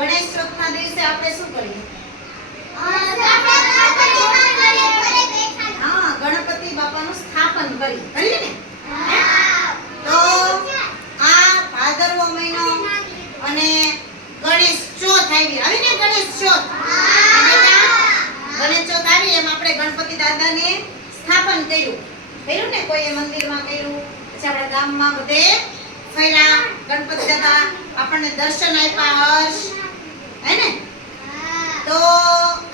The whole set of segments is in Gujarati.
ગણેશ ચોથના દિવસે આપણે શું કરીએ? હા, ગણપતિ બાપાનું સ્થાપન કરીએ ને. તો આ ભાદરવો મહિનો અને ગણેશ ચોથ આવી ને ગણેશ ચોથ. ગણેશ ચોથ આવી એમ આપણે ગણપતિ દાદાને સ્થાપન કર્યું ને. કોઈએ મંદિરમાં કર્યું, પછી આપણા ગામમાં બધે ફર્યા, ગણપતિ દાદા આપણને દર્શન આપ્યા, હર્ષ હે ને. તો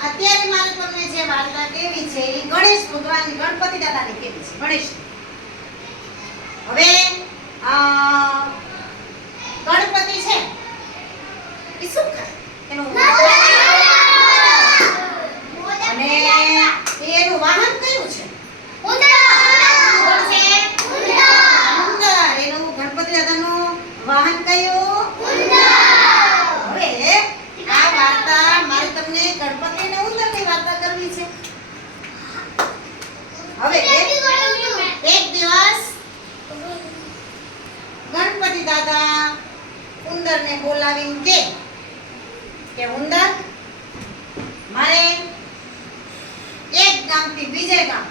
અત્યારે મારે તમને જે વાર્તા કેવી છે એ ગણેશ ભગવાન ગણપતિ દાદાની કેવી છે. ગણેશ હવે ગણપતિ છે એ શું ખાય? એનું અને એનું વાહન કયું છે? એનું ગણપતિ દાદાનું વાહન કયું? હવે આ વાર્તા મારે તમને ગણપતિ અને ઉંદરની વાર્તા કરવી છે. હવે એક દિવસ ગણપતિ દાદા ઉંદરને બોલાવીને કે ઉંદર, મારે એક ગામથી બીજે ગામ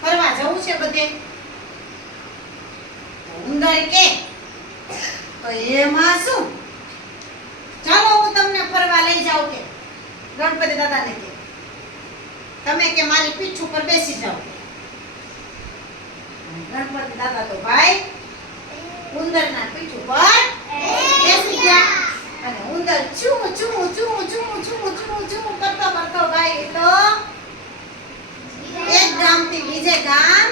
ફરવા જવું છે બધે. ઉંદર કે તો એમાં શું, ચાલો હું તમને ફરવા લઈ જાઉં. કે ગણપતિ દાદાને કે તમે કે મારી પીઠ ઉપર બેસી જાઓ. ગણપતિ દાદા તો ભાઈ ઉંદરના પીઠ ઉપર બેસી ગયા અને ઉંદર ચૂ ચૂ ચૂ ચૂ ચૂ ચૂ ચૂ કરતો ભાઈ તો એક ગામથી બીજે ગામ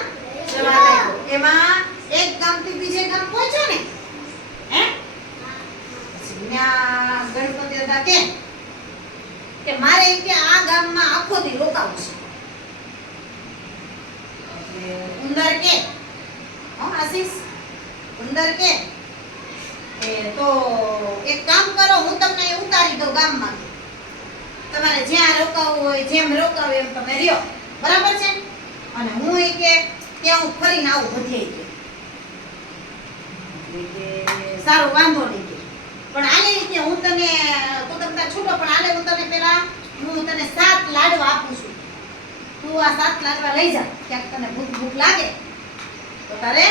જવા લાગ્યો. એમાં એક ગામથી બીજે ગામ પહોંચ્યો ને ગણપતિ દાદા કે મારે કે આ ગામમાં આખો દી રોકાવું છે. ઉંદર કે આશીષ, ઉંદર કે તો એક કામ કરો, હું તમને ઉતારી દઉં ગામમાં. તમારે જ્યાં રોકાવું હોય, જેમ રોકાવું એમ તમે રહ્યો, બરાબર છે? અને હું કે ત્યાં હું ફરીને આવું બધે. સારું, વાંધો નહીં. પણ આને રીતે હું તને તો તમને છૂટો, પણ આને હું તને પેલા હું તને 7 લાડવા આપું છું. તું આ 7 લાડવા લઈ જા. ક્યાંક તને ભૂખ લાગે તો તારે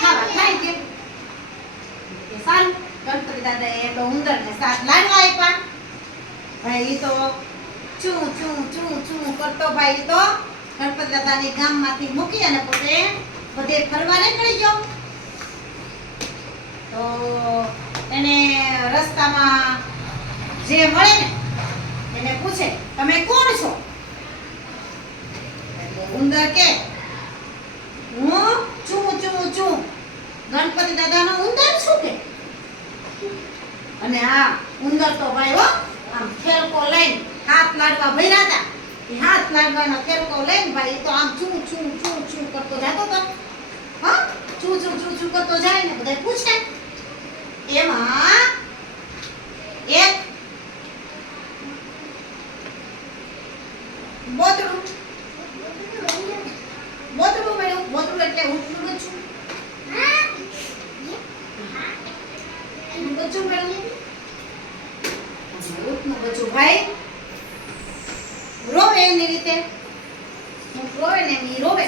ખાવા થાય કે સારું. ગણપતિ દાદાએ તો ઉંદરને 7 લાડવા આપ્યા. ભાઈ ઈ તો ચૂ ચૂ ચૂ ચૂ કરતો ભાઈ તો ગણપતિ દાદાની ગામમાંથી મૂકી અને પોતે બધે ફરવા નીકળી ગયો. તો એને રસ્તામાં જે મળે ને એને પૂછે, તમે કોણ છો? એટલે ઉંદર કે હું ચૂ ચૂ ચૂ ગણપતિ દાદાનો ઉંદર છું કે. અને આ ઉંદર તો ભાઈ આમ ખેલકો લઈને 7 લાડવા ભર્યા હતા. એ 7 લાડવાનો ખેલકો લઈને ભાઈ તો આમ ચૂ ચૂ ચૂ ચૂ કરતો જતો હતો. હા, ચૂ ચૂ ચૂ ચૂ કરતો જાય ને બધા પૂછે. એમાં એક બોતડું મળ્યું. બોતડું એટલે ઊંટનું બચ્ચું. બચ્ચું મળ્યું. ઊંટનું બચ્ચું ભાઈ રોવે એની રીતે. ઊંટ રોવે ને એમ ઈ રોવે.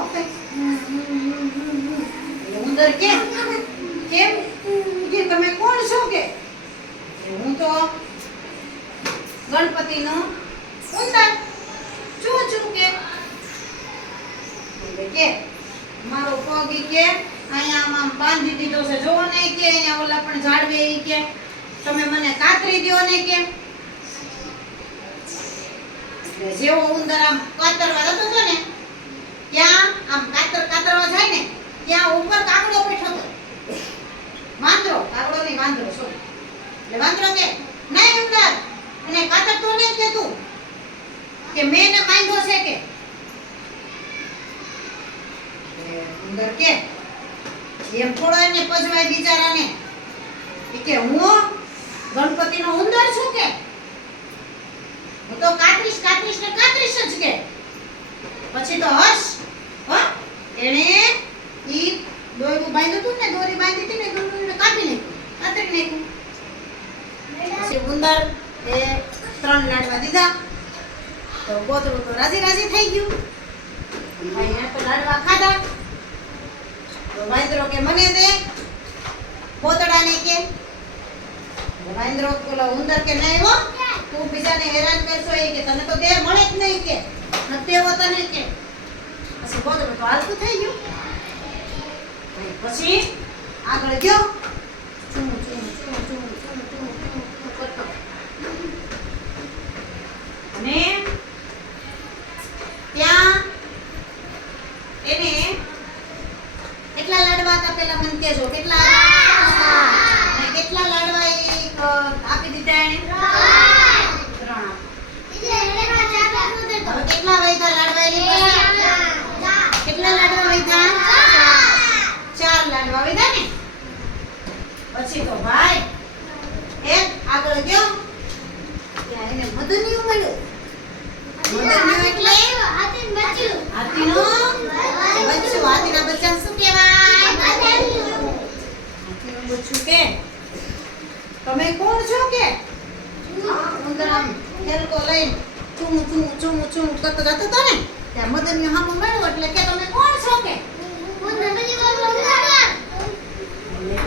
ઓકે, ઉંદર કેમ કે તમે કોણ છો? કે હું તો ગણપતિનો ઉંદર છું કે મારો પગ કે અહીંયા આમ બાંધી દીધો છે, જોવો ને કે અહીંયા ઓલા પણ ઝાડવે કે તમે મને કાતરી દો ને કે. જેવો ઉંદર આમ કાતરવા જતો હતો ને ત્યાં આમ કાતરવા જાય ને ત્યાં ઉપર કાગડો બેઠો હતો. વાંદરો, કાગડો નહીં વાંદરો, સોરી. એટલે વાંદરો કે નહીં ઉંદર, અને કાતર તો નહીં કે તું કે મેં એને બાંધ્યો છે કે. ઉંદર કે એમ થોડો એને પજવાય બિચારાને કે હું ગણપતિનો ઉંદર છું કે હું તો કાતરીશ જ કે. પછી તો હર્ષ એને ઈ દોરી બાંધ્યું હતું ને, દોરી બાંધી હતી ને, દોરીને કાપી નાખ્યું, કાતરી નાખ્યું. પછી ઉંદર એ 3 લાડવા દીધા તો ગોતરું તો રાજી રાજી થઈ ગયું. અહીંયા તો લાડવા ખાધા તો વાંદરો કે મને દે, પોતડાને કે વાંદરો પેલો ઉંદર કે નહીં હો, તું બીજાને હેરાન કરશો એ કે તને તો દે મળે જ નહીં કે નથી એવો તને કે. પછી ગોતરું તો હાલતું થઈ ગયું. પછી આગળ ગયો ચૂમ ચૂમ ચૂમ ચૂમ ચૂમ ચૂમ ચૂમ કરતો અને ત્યાં એને કેટલા લાડવા હતા પેલા મને કહેજો, કેટલા અને કેટલા લાડવા આપી દીધા એને? 3. હવે કેટલા વૈધા લાડવા એની પાસે? કેટલા લાડવા વૈધા? 4 લાડવા વૈધા ને. પછી તો ભાઈ એક આગળ ગયો ત્યાં એને મદનિયું મળ્યું. મદનિયું એટલે હાથીનું બચ્ચું. હાથીના બચ્ચાને શું કહેવાય? હાથીનું બચ્ચું કે તમે કોણ છો કે? ઉંદર આમ ખેલકો લઈને ચૂમ ચૂમ ચૂમ ચૂમ કરતો જતો હતો ને ત્યાં મદનિયું સામે મળ્યું એટલે કે તમે કોણ છો કે?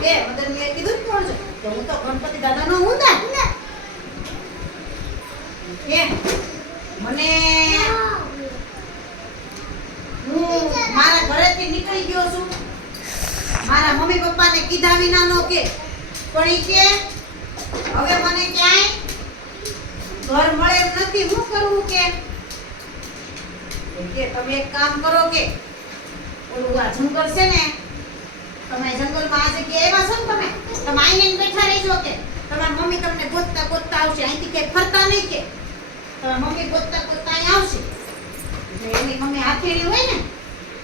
કે મદનિયાએ કીધું ને કોણ છો? તો હું તો ગણપતિ દાદાનો ઉંદર. કે મને હું મારા ઘરેથી નીકળી ગયો છું, મારા મમ્મી પપ્પાને કીધા વિના નો કે, પણ ઈ કે હવે મને ક્યાંય ઘર મળે એમ નથી, હું કરવું કે? તમે એક કામ કરો કે ઓલું આ જંગલ છે ને, તમે જંગલમાં આ જગ્યાએ એવા છો ને, તમે આઈને બેઠા રહેજો કે તમારી મમ્મી તમને ગોતતા ગોતતા આવશે. અહીંથી કે ફરતા નહીં કે તમારી મમ્મી ગોતતા ગોતતા અહીં આવશે. એટલે એની મમ્મી હાથેડી હોય ને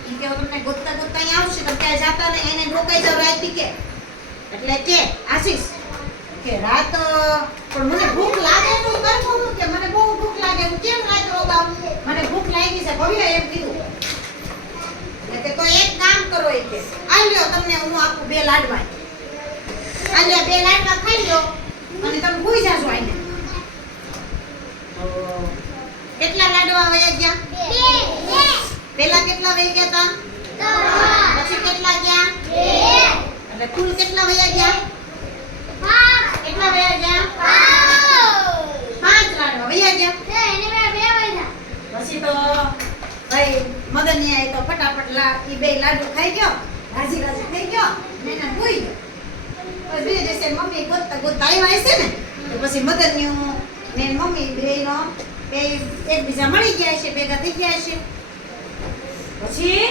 ઈ કે તમને ગોતતા ગોતતા અહીં આવશે, તમે ક્યાંય જાતા નહીં, એને રોકાઈ જાવ રાતથી કે. એટલે કે આશીષ કે રાત પણ મને ભૂખ લાગે તો કરવું હું કે મને બહુ ભૂખ લાગે, હું કેમ રાત રોકાવું, મને ભૂખ લાગી છે ભવ્ય એમ કીધું. એટલે કે તો એક કામ કરો એ કે આ લ્યો તમને હું આપું 2 લાડવા, આ લ્યો 2 લાડવા ખાઈ લો અને તમે ભૂઈ જાશો આઈને. કેટલા લાડવા વયા ગયા? 2. પહેલા કેટલા વહી ગયા હતા? 3. પછી કેટલા ગયા? 2. એટલે કુલ કેટલા વયા ગયા? 5. કેટલા વયા ગયા? 5 લાડવા વયા ગયા. એને મેં 2 વયા. પછી તો ભાઈ મદનિયાએ તો ફટાફટ ઈ 2 લાડુ ખાઈ ગયો, રાજી રાજી થઈ ગયો ને એને ભૂઈ ગયો. પછી બીજે દિવસે મમ્મી ગોતતા ગોતતા આવ્યા હશે ને તો પછી મદનિયું ને મમ્મી બેયનો બે એકબીજા મળી ગયા છે, ભેગા થઈ ગયા છે. પછી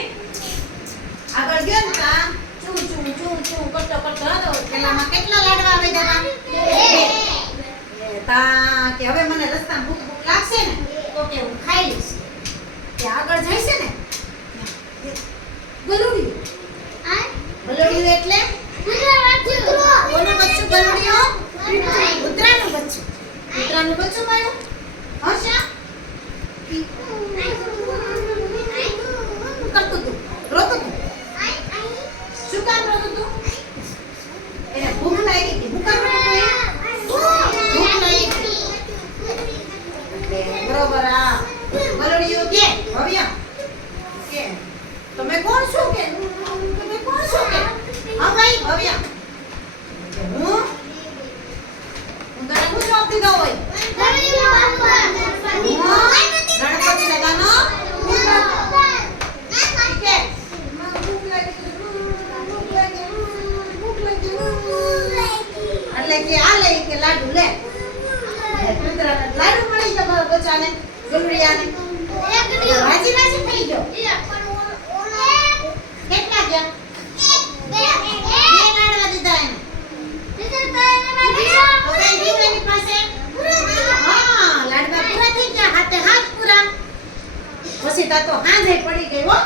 આગળ ગયો ને તા ચૂ ચૂ ચૂ ચૂ કરતો કરતો હતો. પેલામાં કેટલા લાડવા વેદ્યા તા કે હવે મને રસ્તામાં ભૂખ ભૂખ લાગશે ને તો કે હું ખાઈ લઈશ. કે આગળ જાય છે ને ગલુડિયું. ગલુડિયું એટલે કોનું બચ્ચું? ગલુડિયું કૂતરાનું બચ્ચું. કૂતરાનું બચ્ચું મળ્યું. હર્ષા કરતું તું, રોતું તું. શું કામ રોતું તું? એને ભૂખ લાગી હતી. ભૂખ કામ રોતું ભૂખ લાગી હતી. બરોબર. આ ગલુડિયું કે ભવ્ય કે તમે કોણ છો કે? તમે કોણ છો કે? હા ભાઈ ભવ્ય હું તને શું જવાબ દીધો હોય? ગણપતિ દાદાનો એટલે કે આ લે કે લાડુ લે. લાડુ મળી ગયો મારા બચ્ચાને, ગુલરિયાને. રાજી રાજી થઈ ગયો. કેટલા ગયા? 2 લાડવા દીધા એને. લાડવા પૂરા થઈ ગયા, હાથે હાથ પૂરા. પછી તા તો હાંજે પડી ગઈ હો,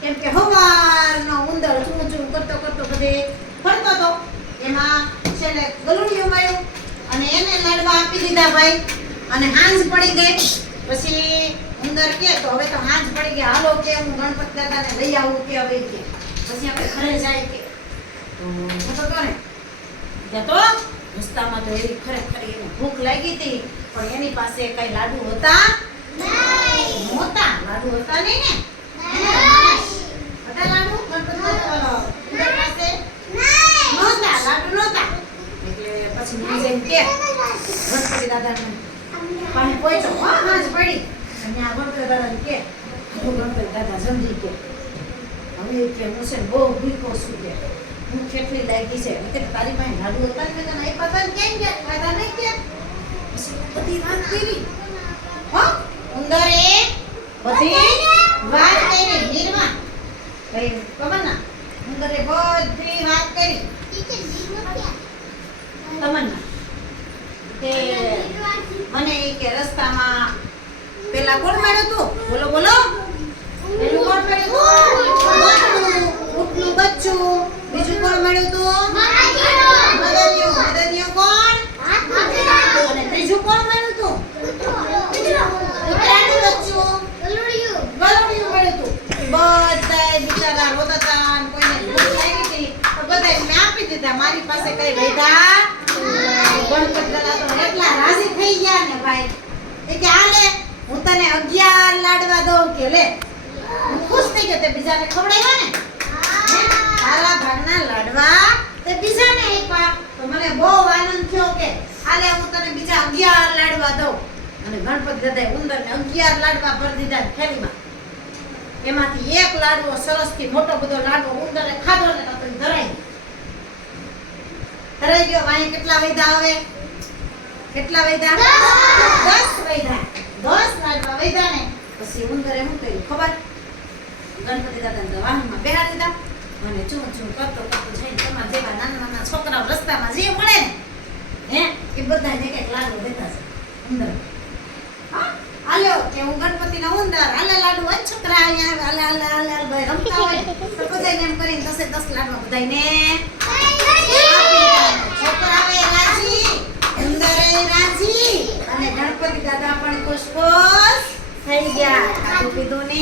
કેમ કે હવારનો ઉંદર ચૂં ચૂં કરતો કરતો બધે ફરતો હતો. એમાં છેલ્લે ગલુડિયું મળ્યું અને એને લાડવા આપી દીધા ભાઈ. અને હાંજ પડી ગઈ. પછી ઉંદર કે તો હવે તો હાંજ પડી ગઈ, હાલો કે હું ગણપતિ દાદાને લઈ આવું કે હવે કે પછી આપણે ઘરે જાય કે તો ને ત્યાં તો રસ્તામાં તો એવી ખરેખર એને ભૂખ લાગી હતી, પણ એની પાસે કઈ લાડુ હતા નહોતા. લાડુ હતા નહીં ને? હતા લાડુ? ગણપતિ દાદા ઉંદર પાસે નહોતા, લાડુ નહોતા. એટલે પછી મને જેમ કે ગણપતિ દાદાને પાસે પહોંચ્યો, હાંજ પડી અને આ ગણપતિ દાદાને કે ગણપતિ દાદા સમજી કે હવે કે હું છે ને બહુ ભૂખો છું કે હું કેટલી લાગી છે. કે તારી પાસે લાડુ હતા ને તને એ પતા કેમ ગયા ખાધા નહીં કે પછી બધી વાત કરી. હો ઉંદરે બધી વાત કરી. નિર્મા ભાઈ ખબર ના ઉંદરે બધી વાત કરી તમન્ના કે મને એ કે રસ્તામાં પેલા કોણ મળ્યું તું? બોલો બોલો. પેલું કોણ મળ્યું તું? ઊંટનું બચ્ચું. બીજું કોણ મળ્યું તું? મદનિયું. મદનિયું કોણ? અને ત્રીજું કોણ મળ્યું તું? કૂતરાનું બચ્ચું. ગલુડિયું મળ્યું તું. બધાય બિચારા રોતા હતા અને કોઈને ભૂખ લાગી હતી તો બધાય મેં આપી દીધા. મારી પાસે કઈ વધ્યા. ગણપતિ દાદા તો એટલા રાજી થઈ ગયા ને ભાઈ એ કે હાલે હું તને 11 લાડવા દઉં કે લે. હું ખુશ થઈ ગયો. તે બીજાને ખવડાવ્યા ને તારા ભાગના લાડવા તે બીજાને આપ્યા તો મને બહુ આનંદ થયો કે હાલે હું તને બીજા 11 લાડવા દઉં. અને ગણપતિ દાદાએ ઉંદરને 11 લાડવા ભરી દીધા થેલીમાં. એમાંથી એક લાડવો સરસથી મોટો બધો લાડવો ઉંદરે ખાધો ને તો ધરાઈ ગયો. વાહી કેટલા વૈધા આવે? કેટલા વૈધા? 10 વૈધા. 10 લાડવા વૈધા ને પછી ઉંદરે શું કર્યું ખબર? ગણપતિ દાદાને વાહનમાં બેહાડી દીધા અને ચૂં ચૂં કરતો જઈને તમારા જેવા નાના નાના છોકરાઓ રસ્તામાં જે મળે ને હે એ બધાને એક એક લાડવો દેતા છે ઉંદર. હા હાલ્યો કે હું ગણપતિના ઉંદર હાલે લાડુ જ છોકરા અહીંયા હાલે હાલે હાલે હાલે ભાઈ રમતા હોય તો બધાને એમ કરીને 10 લાડવા બધાને છોકરાઓએ રાજી, ઉંદરે રાજી અને ગણપતિ દાદા પણ ખુશ થઈ ગયા. ખાધું પીધું ને